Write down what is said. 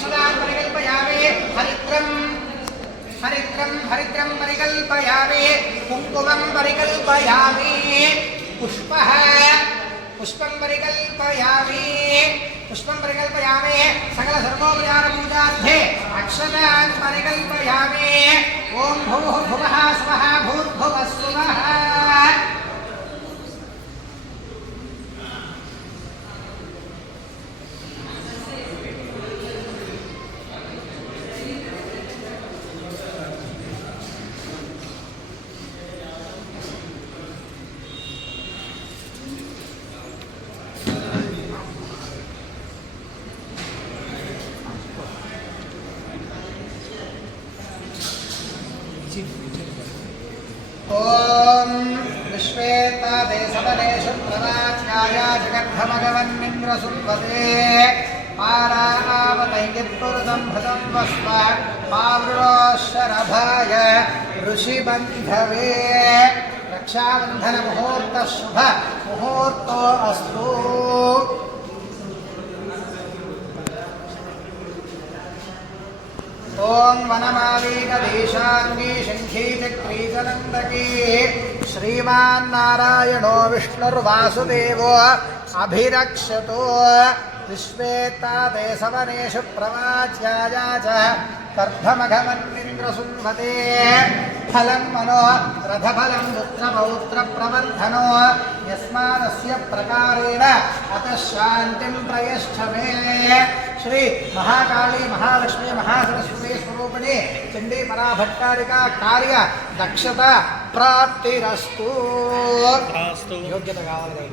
अक्षदान् परिकल्पयामि हरिद्रं परिकल्पयामि कुङ्कुमं परिकल्पयामि पुष्पं परिकल्पयामि सकल सर्वोपचार पूजार्थे अक्षतान् परिकल्पयामि ओम भूर्भुवः स्वः भूर्भुवः स्वः ओम विश्वेतादेशवनेषु प्रवाच्याय जगद्धमगवन्निन्द्रसुन्वते पारावतैर्पुरुषं भृतं वस्व पावृणोशरभाय ऋषिबन्धवे रक्षाबन्धनमुहूर्तः शुभ मुहूर्तो अस्तु ओम वनमाली गदेशांगी शंखी चक्री जनंदकी श्रीमान्नारायणो विष्णुर्वासुदेवो अभिरक्षतो विश्वेत्तादेशवनेषु प्रवाच्याया च कर्धमघमन्निन्द्रसुन्वते फलं मनो रथफलं पुत्रपौत्रप्रवर्धनो यस्मादस्य प्रकारेण अतः शान्तिं प्रयच्छ मे श्री महाकाली महालक्ष्मी महासरस्वती स्वरूपिणी चंडी पराभट्टारिका कार्य दक्षता प्राप्तिरस्तु योग्यता कावाली।